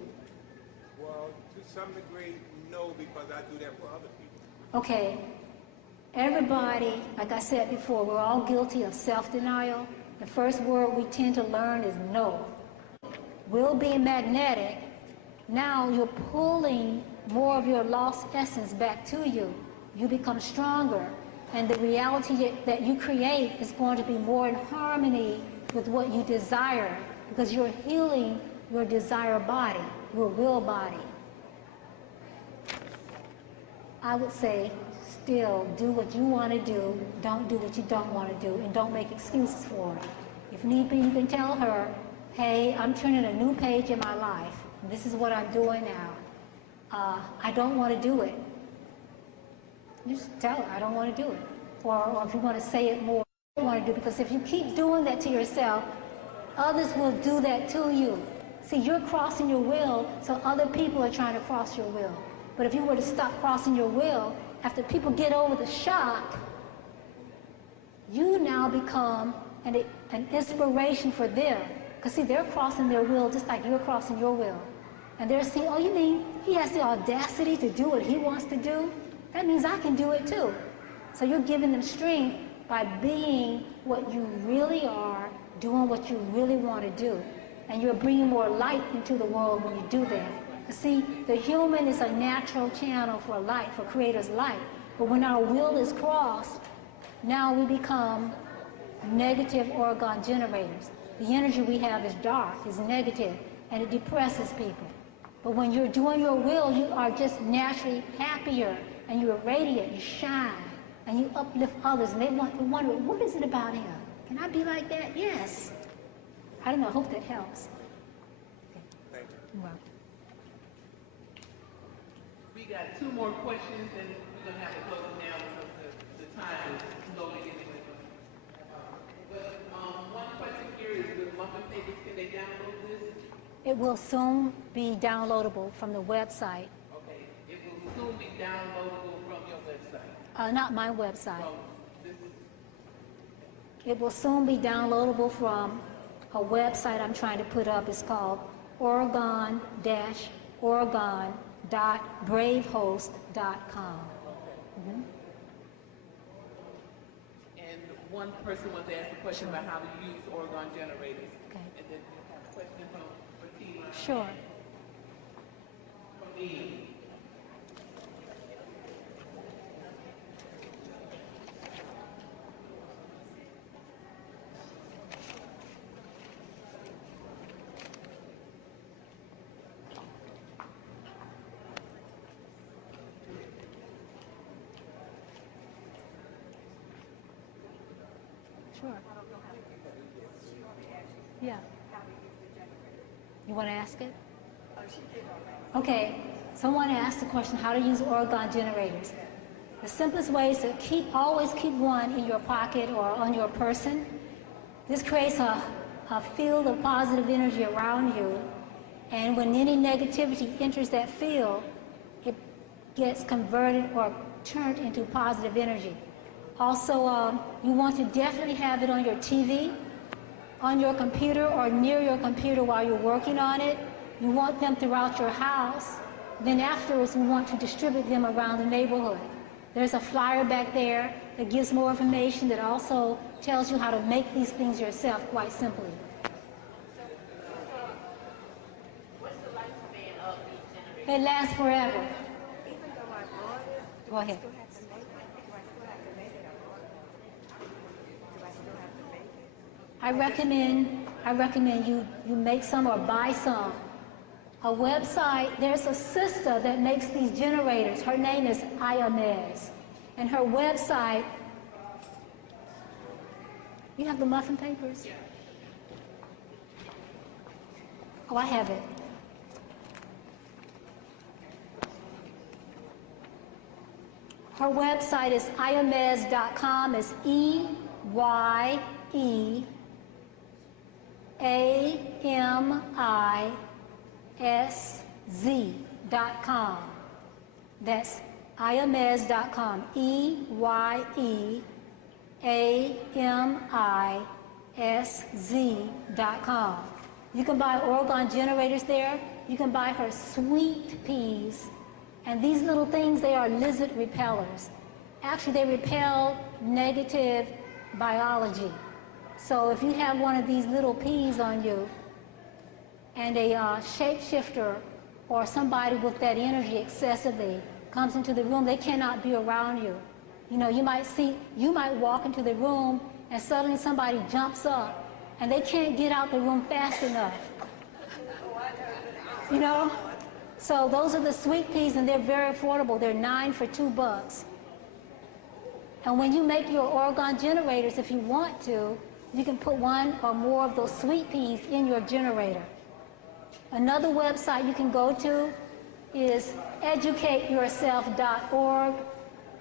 Well, to some degree, no, because I do that for other people. Okay, everybody, like I said before, we're all guilty of self-denial. The first word we tend to learn is no. Will being magnetic, now you're pulling more of your lost essence back to you. You become stronger, and the reality that you create is going to be more in harmony with what you desire, because you're healing your desire body, your will body. I would say, still do what you want to do, don't do what you don't want to do, and don't make excuses for it. If need be, you can tell her, hey, I'm turning a new page in my life. This is what I'm doing now. I don't want to do it. You just tell her, I don't want to do it. Or if you want to say it more, you want to do it. Because if you keep doing that to yourself, others will do that to you. See, you're crossing your will, so other people are trying to cross your will. But if you were to stop crossing your will, after people get over the shock, you now become an inspiration for them. Because see, they're crossing their will just like you're crossing your will. And they're saying, oh, you mean he has the audacity to do what he wants to do, that means I can do it too. So you're giving them strength by being what you really are, doing what you really want to do. And you're bringing more light into the world when you do that. See, the human is a natural channel for light, for Creator's light. But when our will is crossed, now we become negative organ generators. The energy we have is dark, is negative, and it depresses people. But when you're doing your will, you are just naturally happier, and you're radiant, you shine, and you uplift others, and they wonder, what is it about him? Can I be like that? Yes. I don't know, I hope that helps. Thank you. You're welcome. We got 2 more questions, and we're going to have to close it down because the time is slowly getting away from us. But one question here is, with muffin papers, can they download this? It will soon be downloadable from the website. Okay, it will soon be downloadable from your website. Not my website. So this, It will soon be downloadable from a website I'm trying to put up. It's called oregon-oregon.bravehost.com. and one person wants to ask a question about how to use organ generators. Okay. And then we have a question from Fatima. Sure. From Ian. Sure. Yeah. You want to ask it? Okay. Someone asked the question, how to use organ generators. The simplest way is to always keep one in your pocket or on your person. This creates a field of positive energy around you. And when any negativity enters that field, it gets converted or turned into positive energy. Also, you want to definitely have it on your TV, on your computer, or near your computer while you're working on it. You want them throughout your house. Then afterwards, you want to distribute them around the neighborhood. There's a flyer back there that gives more information, that also tells you how to make these things yourself quite simply. What's the lifespan of these generators? They last forever. Even though I bought it, Go ahead. do I still have to make it? Do I still have to make it? Do I still have to make it? I recommend you make some or buy some. A website, there's a sister that makes these generators. Her name is Ayamez. And her website, you have the muffin papers? Oh, I have it. Her website is ayamez.com. It's EYEAMISZ.com. That's ayamez.com. EYEAMISZ.com. You can buy organ generators there. You can buy her sweet peas. And these little things, they are lizard repellers. Actually, they repel negative biology. So if you have one of these little peas on you, and a shapeshifter or somebody with that energy excessively comes into the room, they cannot be around you. You know, you might walk into the room and suddenly somebody jumps up and they can't get out the room fast enough. You know? So those are the sweet peas, and they're very affordable. They're 9 for $2. And when you make your organ generators, if you want to, you can put one or more of those sweet peas in your generator. Another website you can go to is educateyourself.org.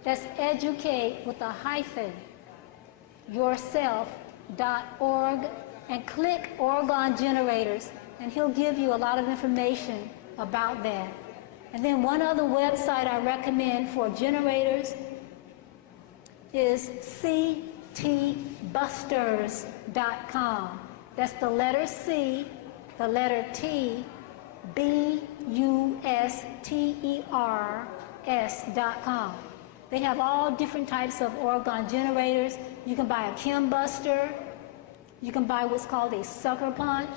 That's educate with a hyphen, yourself.org, and click organ generators, and he'll give you a lot of information about that. And then one other website I recommend for generators is ctbusters.com. That's the letter C, the letter T, BUSTERS.com. They have all different types of orgone generators. You can buy a Kim Buster. You can buy what's called a sucker punch.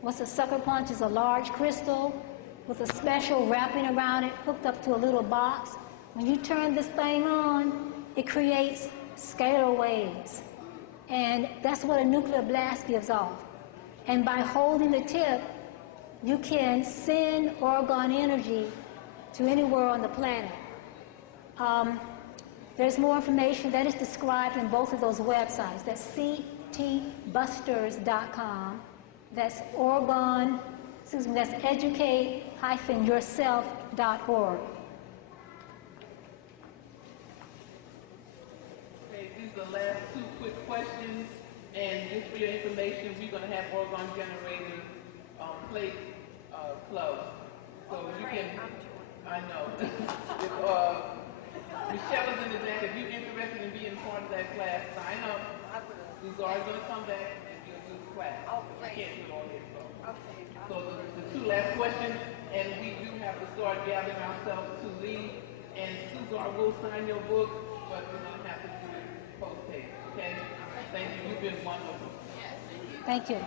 What's a sucker punch is a large crystal with a special wrapping around it, hooked up to a little box. When you turn this thing on, it creates scalar waves. And that's what a nuclear blast gives off. And by holding the tip, you can send orgone energy to anywhere on the planet. There's more information that is described in both of those websites. That's ctbusters.com. That's that's educate-yourself.org. Okay, these are the last two quick questions. And just for your information, we're going to have orgone generators play clubs. So you can, I know. If, Michelle is in the back. If you're interested in being part of that class, sign up. Suzar is going to come back and you'll do the class. Oh, I great. can't do it all here. So, Okay. so the two last questions, and we do have to start gathering ourselves to leave. And Suzar will sign your book, but we're going to have to do it post-haste, okay? Thank you. You've been wonderful. Thank you.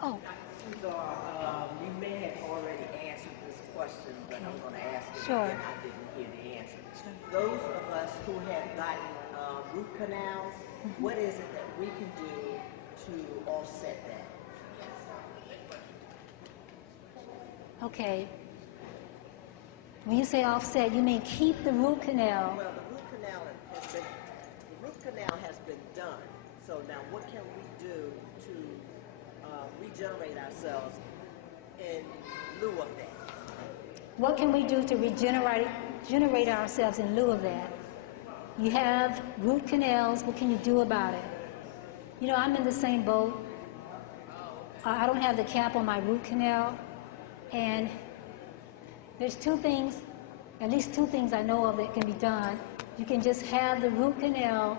Oh, Suzar, you may have already answered this question, but I'm going to ask it Sure. again. I didn't hear the answer. Those of us who have gotten root canals, what is it that we can do to offset that? okay. When you say offset, you mean keep the root canal. Well, the root canal has been done. So now, what can we do to regenerate ourselves in lieu of that? What can we do to regenerate ourselves in lieu of that? You have root canals. What can you do about it? You know, I'm in the same boat. I don't have the cap on my root canal. And there's two things, at least two things I know of that can be done. You can just have the root canal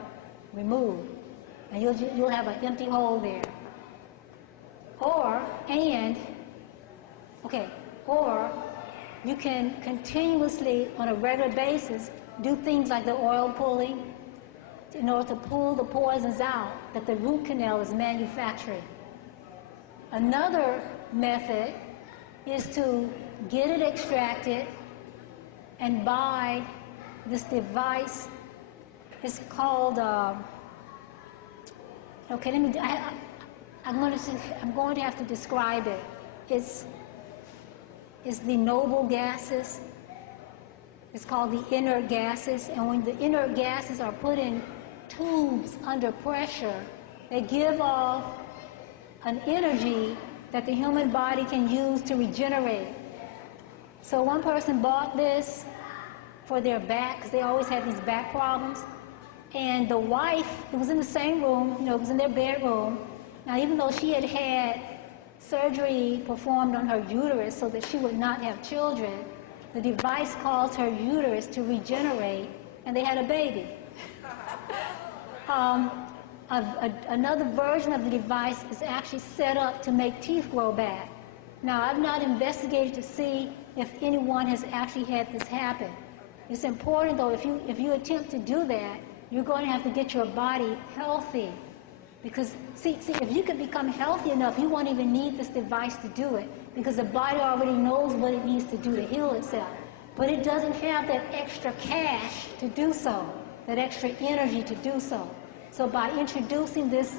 removed, and you'll have an empty hole there. Or you can continuously, on a regular basis, do things like the oil pulling in order to pull the poisons out that the root canal is manufacturing. Another method is to get it extracted and buy this device. It's called, I'm going to have to describe it. It's the noble gases. It's called the inert gases. And when the inert gases are put in tubes under pressure, they give off an energy that the human body can use to regenerate. So one person bought this for their back, because they always had these back problems. And the wife, it was in the same room, it was in their bedroom. Now, even though she had had surgery performed on her uterus so that she would not have children, the device caused her uterus to regenerate, and they had a baby. Another version of the device is actually set up to make teeth grow back. Now, I've not investigated to see if anyone has actually had this happen. It's important, though, if you attempt to do that, you're going to have to get your body healthy. Because, see, if you could become healthy enough, you won't even need this device to do it, because the body already knows what it needs to do to heal itself. But it doesn't have that extra cash to do so, that extra energy to do so. So by introducing this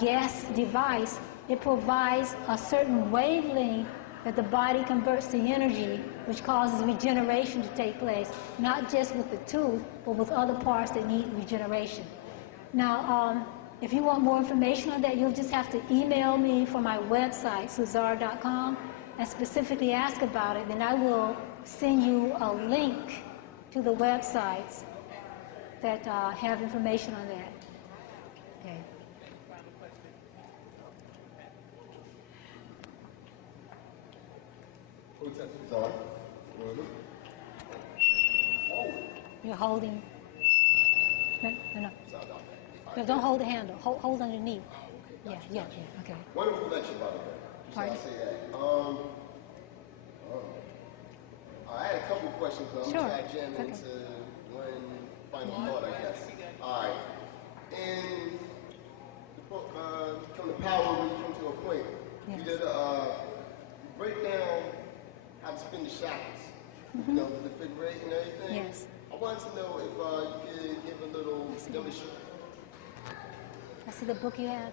gas device, it provides a certain wavelength that the body converts to energy, which causes regeneration to take place, not just with the tooth, but with other parts that need regeneration. Now, if you want more information on that, you'll just have to email me from my website, suzar.com, and specifically ask about it. Then I will send you a link to the websites that have information on that. Okay. You're holding. No. No, don't hold the handle. Hold underneath. Okay. Wonderful lecture, by the way. Pardon? I'll say that. I had a couple of questions, but I'm Sure. trying to jam It's okay. into one final thought, I guess. All right. In the book, Come to Power When You Come to a Point, you did break down how to spin the shackles, you know, with the figure eight and everything. Yes. I wanted to know if you could give a little demonstration. I see the book you have.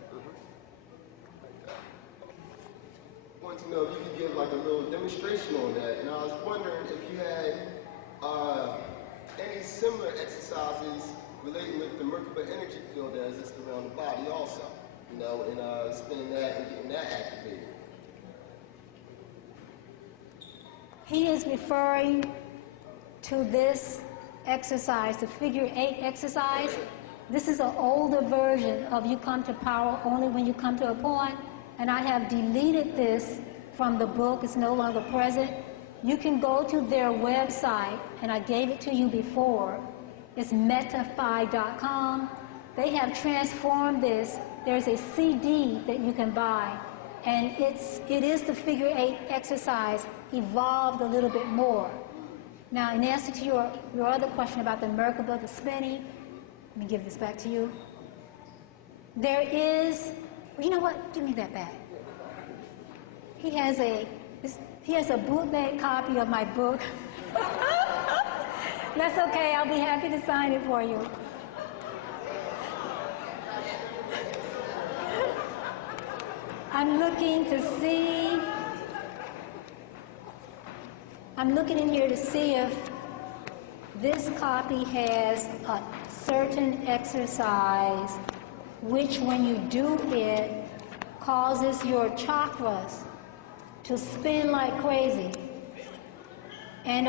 I wanted to know if you could give like a little demonstration on that, and I was wondering if you had any similar exercises relating with the Merkaba energy field that exists around the body also, you know, and spinning that and getting that activated. He is referring to this exercise, the figure eight exercise. This is an older version of You Come to Power Only When You Come to a Point, and I have deleted this from the book. It's no longer present. You can go to their website, and I gave it to you before. It's metaphi.com. They have transformed this. There's a CD that you can buy, and it is the figure eight exercise evolved a little bit more. Now, in answer to your other question about the Merkaba, the spinning, let me give this back to you. There is, you know what? Give me that back. He has a bootleg copy of my book. That's okay. I'll be happy to sign it for you. I'm looking in here to see if this copy has a certain exercise which, when you do it, causes your chakras to spin like crazy. And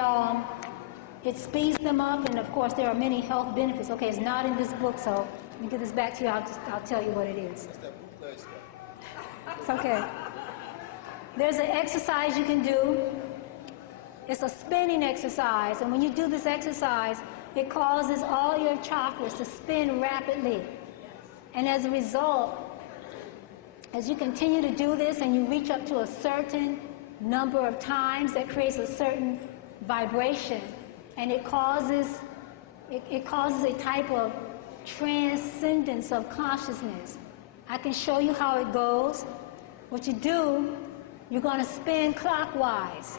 it speeds them up, and of course there are many health benefits. Okay, it's not in this book, so let me get this back to you. I'll tell you what it is. It's okay. There's an exercise you can do. It's a spinning exercise, and when you do this exercise, it causes all your chakras to spin rapidly. And as a result, as you continue to do this and you reach up to a certain number of times, that creates a certain vibration, and it causes a type of transcendence of consciousness. I can show you how it goes. What you do, you're going to spin clockwise.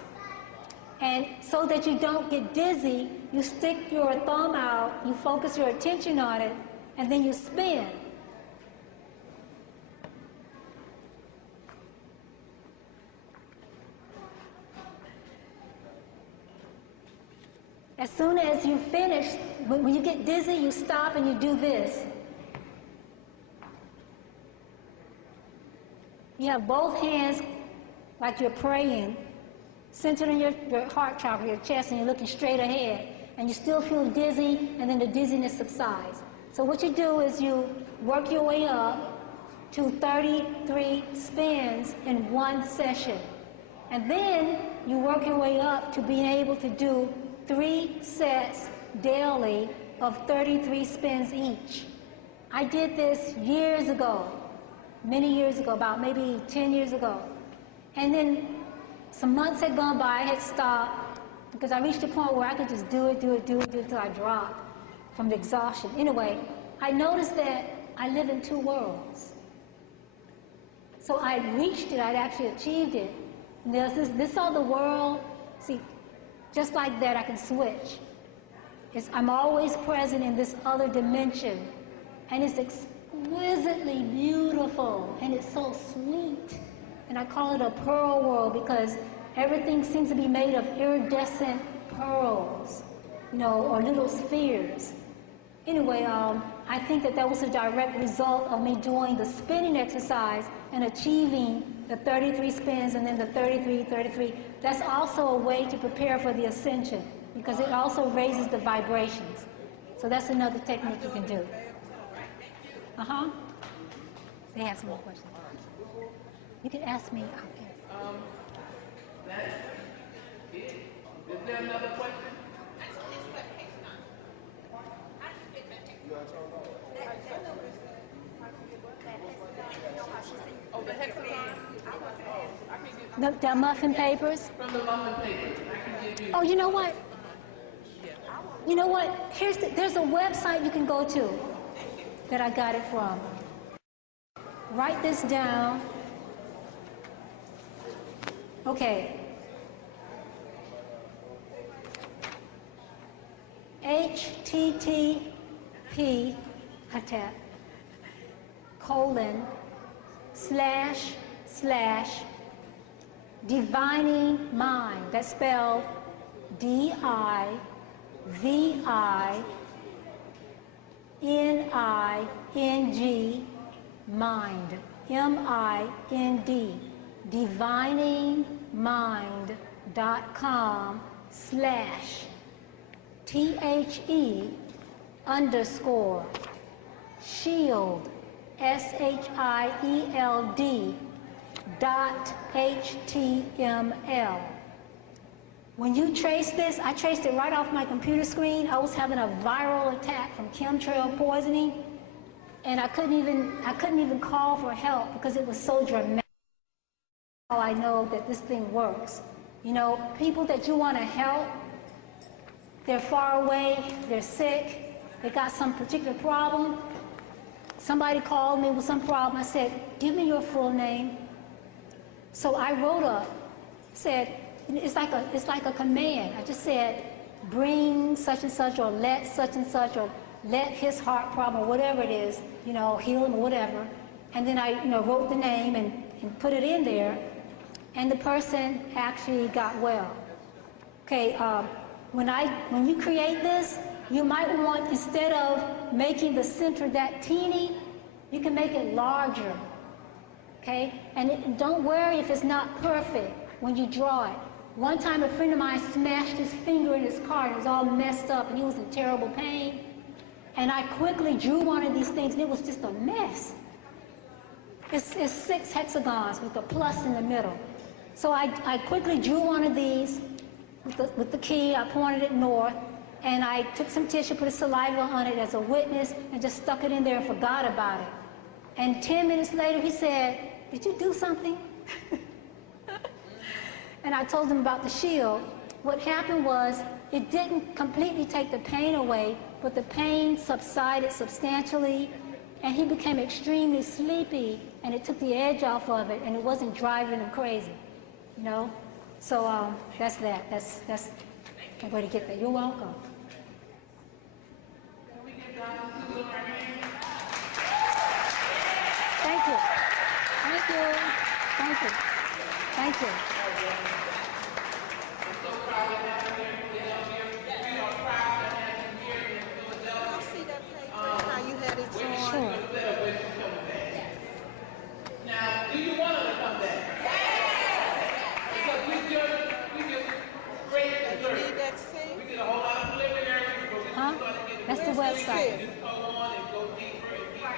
And so that you don't get dizzy, you stick your thumb out, you focus your attention on it, and then you spin. As soon as you finish, when you get dizzy, you stop and you do this. You have both hands like you're praying, centered in your heart chakra, your chest, and you're looking straight ahead. And you still feel dizzy, and then the dizziness subsides. So what you do is you work your way up to 33 spins in one session. And then you work your way up to being able to do 3 sets daily of 33 spins each. I did this years ago, many years ago, about maybe 10 years ago. And then some months had gone by, I had stopped, because I reached a point where I could just do it until I dropped from the exhaustion. Anyway, I noticed that I live in 2 worlds. So I'd reached it, I'd actually achieved it. And there's this other world, see, just like that I can switch. I'm always present in this other dimension, and it's exquisitely beautiful, and it's so sweet. And I call it a pearl world because everything seems to be made of iridescent pearls, or little spheres. Anyway, I think that was a direct result of me doing the spinning exercise and achieving the 33 spins and then the 33. That's also a way to prepare for the ascension because it also raises the vibrations. So that's another technique you can do. They have some more questions. You can ask me. That's it. Is there another question? The muffin papers? From the muffin papers. I can give you. Oh, you know what? You know what? There's a website you can go to that I got it from. Write this down. Okay. http // mind. That's spelled DIVINING mind. MIND. diviningmind.com / THE_shield SHIELD .html. When you trace this, I traced it right off my computer screen. I was having a viral attack from chemtrail poisoning, and I couldn't even call for help because it was so dramatic. How I know that this thing works. You know, people that you want to help, they're far away, they're sick, they got some particular problem. Somebody called me with some problem. I said, give me your full name. So I wrote said, it's like a command. I just said, bring such and such, or let such and such, or let his heart problem, or whatever it is, you know, heal him or whatever. And then I, wrote the name and put it in there, and the person actually got well. Okay, when you create this, you might want, instead of making the center that teeny, you can make it larger. Okay? And don't worry if it's not perfect when you draw it. One time a friend of mine smashed his finger in his car and it was all messed up and he was in terrible pain. And I quickly drew one of these things and it was just a mess. It's 6 hexagons with a plus in the middle. So I quickly drew one of these with the key. I pointed it north, and I took some tissue, put a saliva on it as a witness, and just stuck it in there and forgot about it. And 10 minutes later, he said, did you do something? And I told him about the shield. What happened was, it didn't completely take the pain away, but the pain subsided substantially, and he became extremely sleepy, and it took the edge off of it, and it wasn't driving him crazy, So that's that. That's the way to get that. You're welcome. Can we give Dr. Suzar our name? Thank you. Thank you. Thank you. Thank you. I'm so proud to have you here in Philadelphia. We are proud to have you here in Philadelphia. I see that paper, how you had it drawn. Sure. Now, do you want her to come back? Because we just great dessert. Need that seat? We did a whole lot of preliminaries, but we Huh? started getting That's the website. just go on and go deeper and deeper.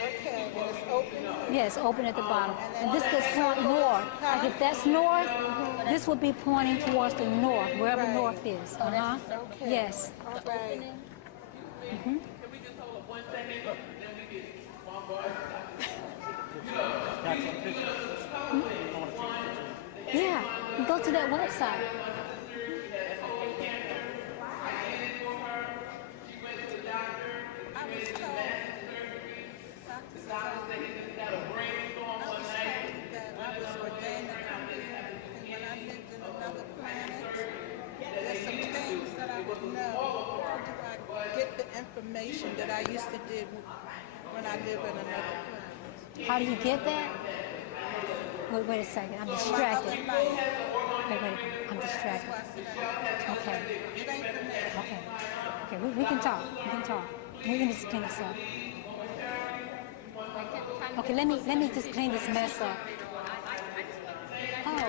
Okay, and it's open. Yes, open at the bottom. And this goes point north. Like if that's north, this would be pointing towards the north, wherever Right. north is. Uh-huh. Okay. Yes. All right. Can we just hold up 1 second, then we get bombarded? Yeah. You go to that website. Information that I used to do when I lived in another planet. How do you get that? Wait a second. I'm distracted. Wait. I'm distracted. Okay. Okay. We can talk. We can just clean this up. Okay. Let me just clean this mess up. Oh.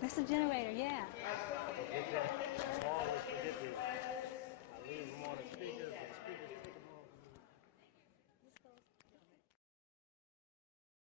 That's a generator. Yeah.